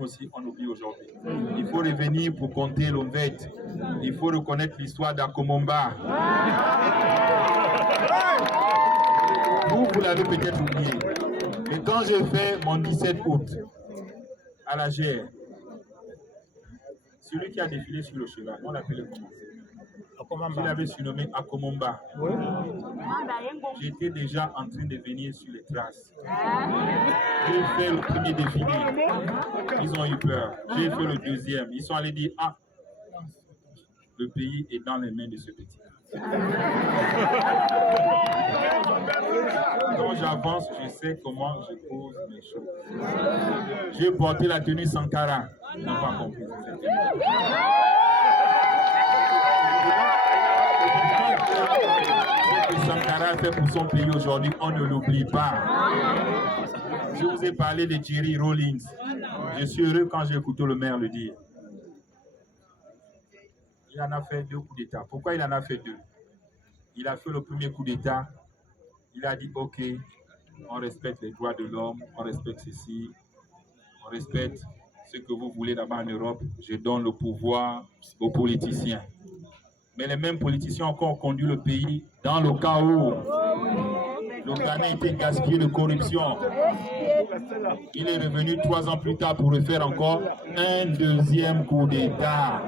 aussi, on oublie aujourd'hui. Il faut revenir pour compter l'Omvet. Il faut reconnaître l'histoire d'Akomomba. Vous l'avez peut-être oublié. Et quand j'ai fait mon 17 août à la GR, celui qui a défilé sur le cheval, on l'appelait comment? Je l'avais surnommé Akomomba. Oui. J'étais déjà en train de venir sur les traces. J'ai fait le premier défilé. Ils ont eu peur. J'ai fait le deuxième. Ils sont allés dire, ah, le pays est dans les mains de ce petit. Quand j'avance, je sais comment je pose mes choses. J'ai porté la tenue Sankara. Ils n'ont pas compris. Ce que Sankara fait pour son pays aujourd'hui, on ne l'oublie pas. Je vous ai parlé de Jerry Rawlings. Je suis heureux quand j'ai écouté le maire le dire. Il en a fait 2 coups d'État. Pourquoi il en a fait 2? Il a fait le premier coup d'État. Il a dit, OK, on respecte les droits de l'homme, on respecte ceci, on respecte ce que vous voulez là-bas en Europe. Je donne le pouvoir aux politiciens. Mais les mêmes politiciens ont encore conduit le pays dans le chaos. Le Ghana a été gaspillé de corruption. Il est revenu 3 ans plus tard pour refaire encore un deuxième coup d'État.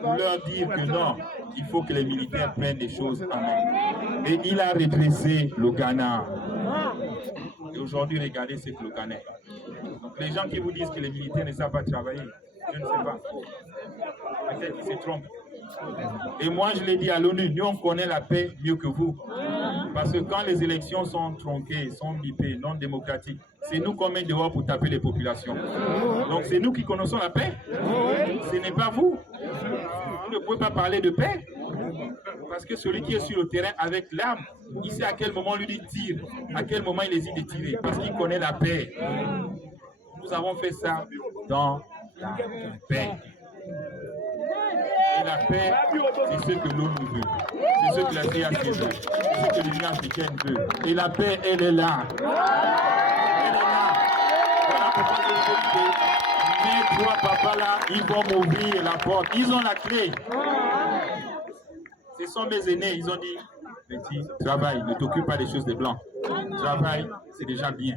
Pour leur dire que non, il faut que les militaires prennent des choses en main. Et il a redressé le Ghana. Et aujourd'hui, regardez ce que le Ghana est. Donc les gens qui vous disent que les militaires ne savent pas travailler, je ne sais pas. Peut-être qu'ils se trompent. Et moi, je l'ai dit à l'ONU, nous, on connaît la paix mieux que vous. Parce que quand les élections sont tronquées, sont bipées, non démocratiques, c'est nous qu'on met dehors pour taper les populations. Donc c'est nous qui connaissons la paix. Ce n'est pas vous. Vous ne pouvez pas parler de paix. Parce que celui qui est sur le terrain avec l'arme, il sait à quel moment lui tire, à quel moment il hésite de tirer. Parce qu'il connaît la paix. Nous avons fait ça dans la paix. Et la paix, c'est ce que l'ONU veut. C'est ce que la CAC veut. C'est ce que l'Union africaine veut. Et la paix, elle est là. Elle est là. Voilà pourquoi je vous dis que mes 3 papas là, ils vont m'ouvrir la porte. Ils ont la clé. Ce sont mes aînés. Ils ont dit, petit, travaille, ne t'occupe pas des choses des blancs. Travaille, c'est déjà bien.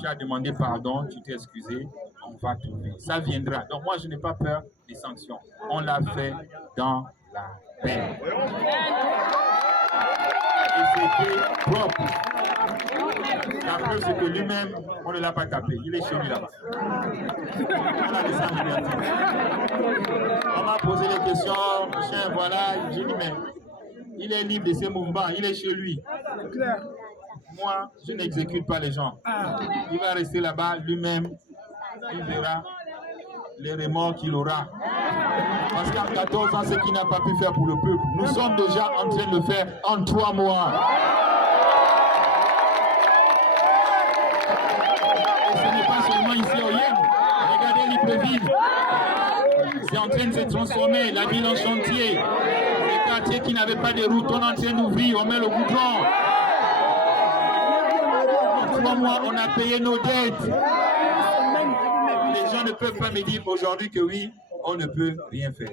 Tu as demandé pardon, tu t'es excusé, on va trouver. Ça viendra. Donc moi, je n'ai pas peur des sanctions. On l'a fait dans la paix. Et c'était propre. La preuve, c'est que lui-même, on ne l'a pas tapé. Il est chez lui là-bas. On a descendu en liberté. On m'a posé les questions, machin, voilà. J'ai dit, mais il est libre de ses mouvements, il est chez lui. Moi, je n'exécute pas les gens. Il va rester là-bas lui-même. Il verra les remords qu'il aura. Parce qu'en 14 ans, ce qu'il n'a pas pu faire pour le peuple, nous sommes déjà en train de le faire en 3 mois. Et ce n'est pas seulement ici au Yem. Regardez Libreville. C'est en train de se transformer, la ville en chantier. Les quartiers qui n'avaient pas de route, on est en train d'ouvrir, on met le goudron. En 3 mois, on a payé nos dettes. Les gens ne peuvent pas me dire aujourd'hui que oui, on ne peut rien faire.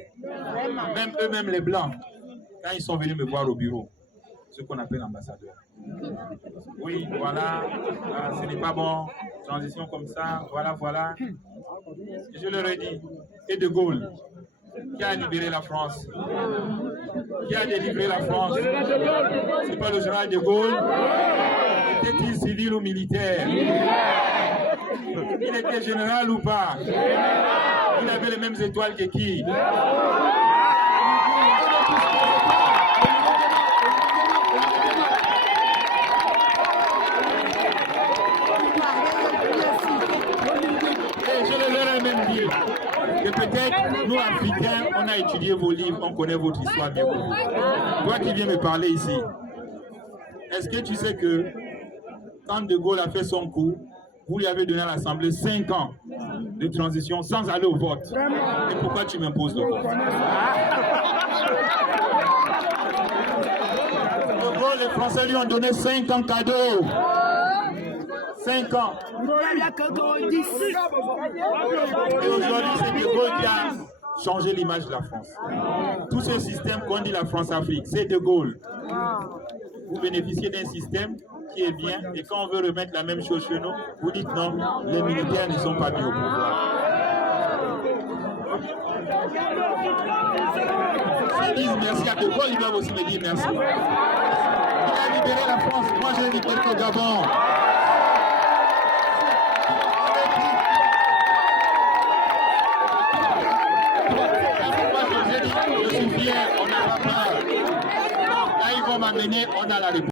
Même eux-mêmes, les Blancs, quand ils sont venus me voir au bureau, ce qu'on appelle ambassadeur. Oui, voilà, ce n'est pas bon, transition comme ça, voilà, voilà. Je leur ai dit, et De Gaulle, qui a libéré la France? Qui a délivré la France? C'est pas le général De Gaulle? Était-il civil ou militaire? Il était général ou pas? Il avait les mêmes étoiles que qui? Et je leur ai même dit que peut-être nous Africains, on a étudié vos livres, on connaît votre histoire bien. Toi qui viens me parler ici, est-ce que tu sais que quand De Gaulle a fait son coup, vous lui avez donné à l'Assemblée 5 ans de transition sans aller au vote? Et pourquoi tu m'imposes le vote? De Gaulle, les Français lui ont donné 5 ans cadeau. 5 ans. Et aujourd'hui, c'est De Gaulle qui a changé l'image de la France. Tout ce système qu'on dit la France-Afrique, c'est De Gaulle. Vous bénéficiez d'un système qui est bien, et quand on veut remettre la même chose chez nous, vous dites non, les militaires ne sont pas mis au pouvoir. Ils disent merci à De Gaulle, ils doivent aussi me dire merci. Il a libéré la France, moi j'ai libéré le Gabon. Je suis fier, on n'a pas peur. Là, ils vont m'amener, on a la réponse.